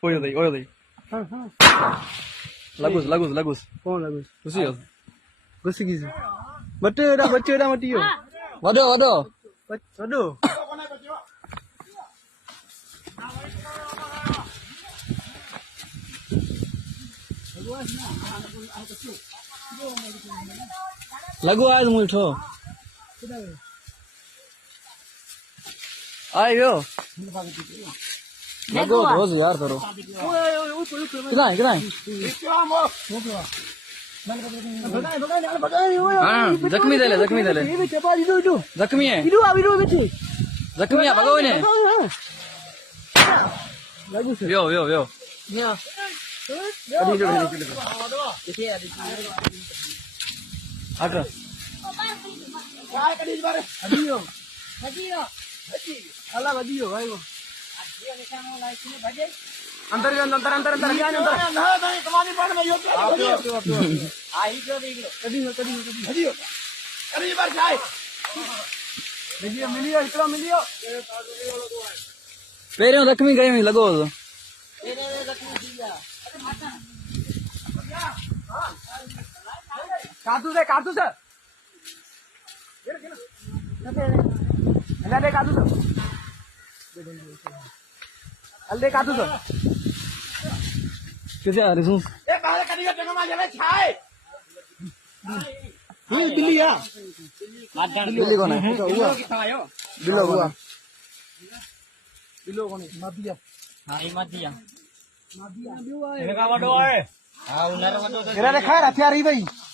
Oyo dei. Lagus. Kau lagu. Gusi yo. Gusi gizi. Baca dah mati yo. Wado. Aduh. Lagu aja multo. Ayo. Lagu रोज यार करो किधर हाँ जख्मी दे ले जख्मी है भगो ने यो आकर अंतर मिलियो पेरे जख्मी गए लगो कातू से अल्ले कातू से कैसे आ रही हूँ बिल्ली कौन है बिल्लो कौन है मादिया मेरा देखा हथियार ही भाई